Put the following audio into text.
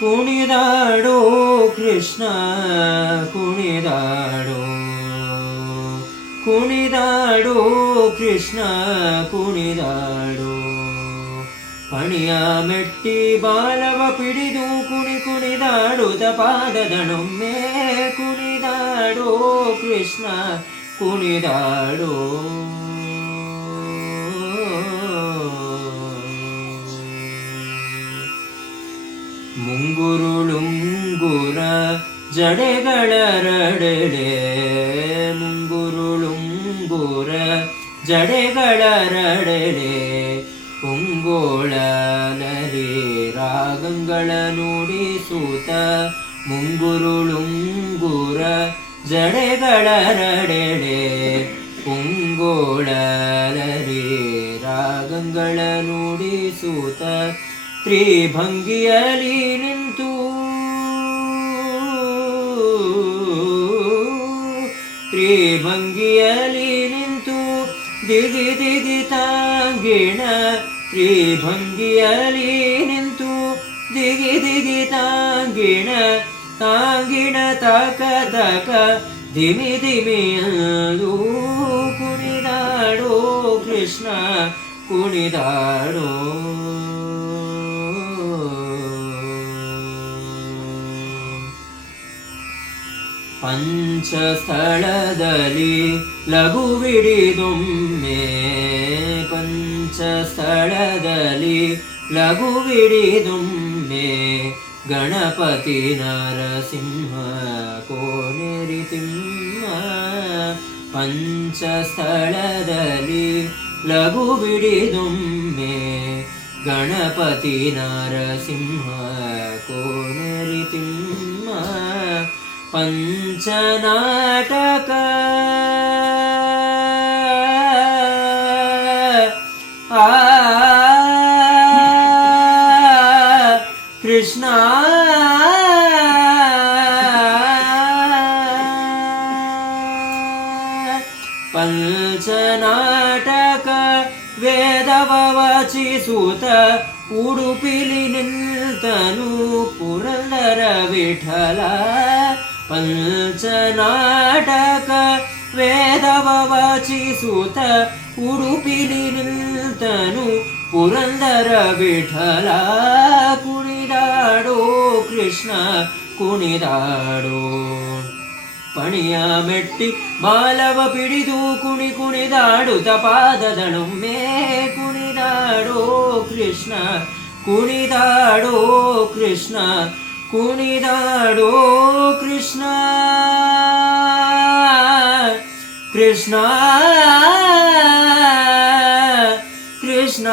ಕುಣಿದಾಡೋ ಕೃಷ್ಣ ಕುಣಿದಾಡೋ ಕುಣಿದಾಡೋ ಕೃಷ್ಣ ಕುಣಿದಾಡೋ ಪಣಿಯ ಮೆಟ್ಟಿ ಬಾಲವ ಪಿಡಿದು ಕುಣಿದಾಡುತ್ತ ಪಾದದಣೊಮ್ಮೆ ಕುಣಿದಾಡೋ ಕೃಷ್ಣ ಕುಣಿದಾಡೋ ಮುಂಗುರುಳುಂಗುರ ಜಡೆಗಳರಡೆಡೆ ಮುಂಗುರುಳುಂಗುರ ಜಡೆಗಳರಡೆಡೆ ಪುಂಗೋಳಲರಿ ರಾಗಂಗಳ ನುಡಿಸೂತ ಮುಂಗುರುಳುಂಗುರ ಜಡೆಗಳರಡೆಡೆ ಪುಂಗೋಳಲರಿ ರಾಗಂಗಳ ನುಡಿಸೂತ ತ್ರಿಭಂಗಿಯಲಿ ನಿಂತು ತ್ರಿಭಂಗಿಯಲಿ ನಿಂತು ದಿಗಿ ದಿಗಿ ತಾಂಗಿಣ ತ್ರಿಭಂಗಿಯಲಿ ನಿಂತು ದಿಗಿ ದಿಗಿ ತಾಂಗಿಣ ತಾಂಗಿಣ ತಕ ತಕ ಧಿಮಿ ಧಿಮಿಯದು ಕುಣಿದಾಡೋ ಕೃಷ್ಣ ಕುಣಿದಾಡೋ ಪಂಚಸ್ಥಳದಲ್ಲಿ ಲಘುವಿಡಿದೊಮ್ಮೆ ಪಂಚಸ್ಥಳದಲ್ಲಿ ಲಘುವಿಡಿದೊಮ್ಮೆ ಗಣಪತಿ ನರಸಿಂಹ ಕೋನೇರಿ ತಿಮ್ಮ ಪಂಚಸ್ಥಳದಲ್ಲಿ ಲಘುವಿಡಿದೊಮ್ಮೆ ಗಣಪತಿ ನರಸಿಂಹ ಕೋನೇರಿ ತಿಮ್ಮ ಪಂಚನಾಟಕ ಕೃಷ್ಣ ಪಂಚನಾಟಕ ವೇದವ ವಚಿಸುತ್ತ ಉಡುಪಿಲಿ ನಿಲ್ತನು ಪುರಂದರ ವಿಠಲ ಪಂಚನಾಟಕ ವೇದವ ವಚಿಸುತ್ತ ಉಡುಪಿಲಿ ನಿಲ್ತನು ಪುರಂದರ ವಿಠಲ ಕುಣಿದಾಡೋ ಕೃಷ್ಣ ಕುಣಿದಾಡೋ ಪಣಿಯ ಮೆಟ್ಟಿ ಬಾಲವ ಪಿಡಿದು ಕುಣಿದಾಡುತ್ತ ಪಾದದಣೊಮ್ಮೆ ಕುಣಿದಾಡೋ ಕೃಷ್ಣ ಕುಣಿದಾಡೋ ಕೃಷ್ಣ ಕುಣಿದಾಡೋ ಕೃಷ್ಣ ಕೃಷ್ಣ ಕೃಷ್ಣ